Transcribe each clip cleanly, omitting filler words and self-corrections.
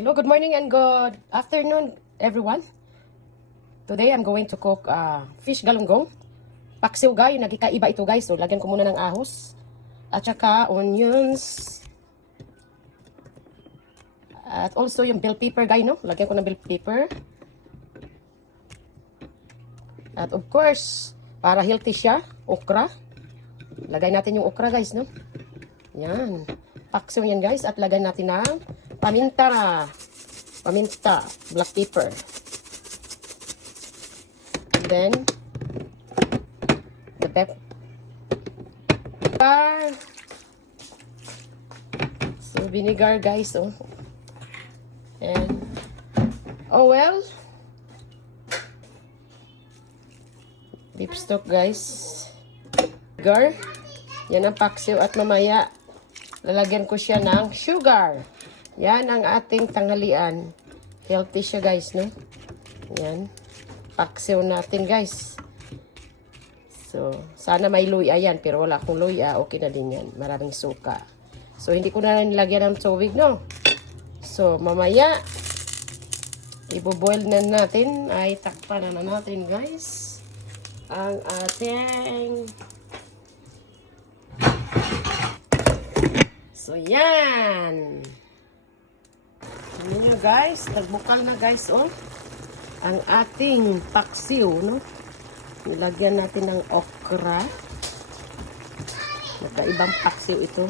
Hello, good morning and good afternoon, everyone. Today, I'm going to cook fish galunggong. Paksiw, guys. Nagkikaiba ito, guys. So, lagyan ko muna ng ahos. At saka, onions. At also, yung bell pepper, guys, no? Lagyan ko ng bell pepper. At of course, para healthy siya, okra. Lagay natin yung okra, guys, no? Yan. Paksiw yan, guys. At lagyan natin ng paminta, black pepper. And then, the pepper. So, vinegar, guys, oh. And, oh well. Beef stock, guys. Vinegar. Yan ang paksiw at mamaya, lalagyan ko siya ng sugar. Yan ang ating tanghalian. Healthy siya, guys, no? Yan. Paksiw natin, guys. So, sana may luya yan. Pero wala akong luya. Okay na din yan. Maraming suka. So, hindi ko na nilagyan ng tubig, no? So, mamaya, iboboil na natin. Ay, takpan na natin, guys. Ang ating... So, yan. Tignan nyo, guys. Nagbukal na, guys, oh. Ang ating paksiw, no? Nilagyan natin ng okra. Nakaibang paksiw ito.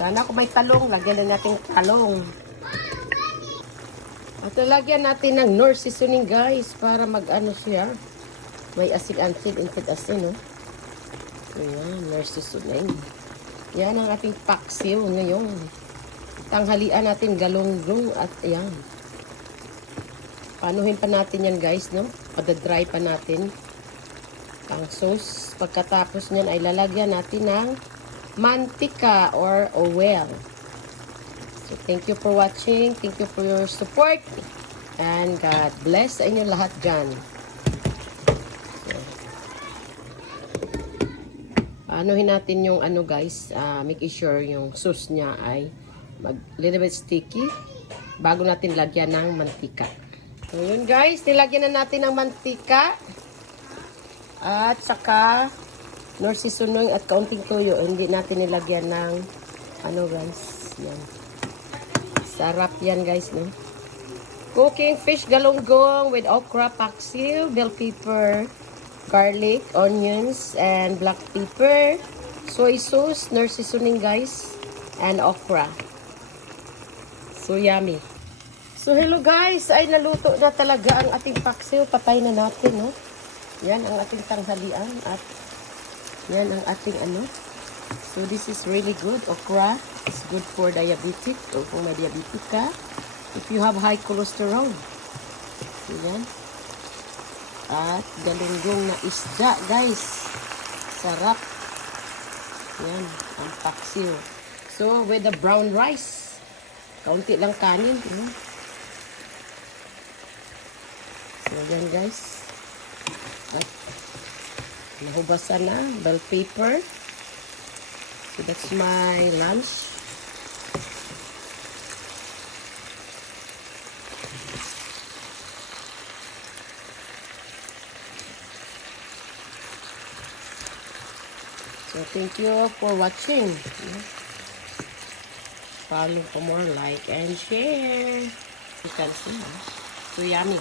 Sana kung may talong, lagyan na natin talong. At lalagyan natin ng Knorr seasoning, guys, para mag-ano siya. May asig-ansig, instead asin, no? Ayan, Knorr seasoning. Yan ang ating paksiw ngayon. Tanghalian natin galunggong at ayan. Panuhin pa natin yan, guys, no? Pada-dry pa natin ang sauce. Pagkatapos nyan ay lalagyan natin ng mantika or oil. So, thank you for watching. Thank you for your support. And God bless sa inyo lahat dyan. Anuhin natin yung ano, guys, make sure yung sauce niya ay little bit sticky bago natin lagyan ng mantika. So yun, guys, nilagyan na natin ng mantika at saka Knorr seasoning at kaunting toyo. Hindi natin nilagyan ng ano, guys, yan. Sarap yan, guys, no? Cooking fish galunggong with okra, paksiw, bell pepper, garlic, onions, and black pepper, soy sauce, Knorr seasoning, guys, and okra. So yummy. So hello, guys, ay naluto na talaga ang ating paksiw. Patay na natin, no? Yan ang ating tanghalian at yan ang ating ano. So this is really good. Okra is good for diabetic o kung may diabetic ka. If you have high cholesterol. So yan. At galunggong na isda, guys. Sarap. Yan, ang paksiw. So, with the brown rice. Kaunti lang kanin. So, yan, guys. At nahubasan na. Bell pepper. So, that's my lunch. So, thank you for watching. Follow for more, like, and share. You can see, so yummy.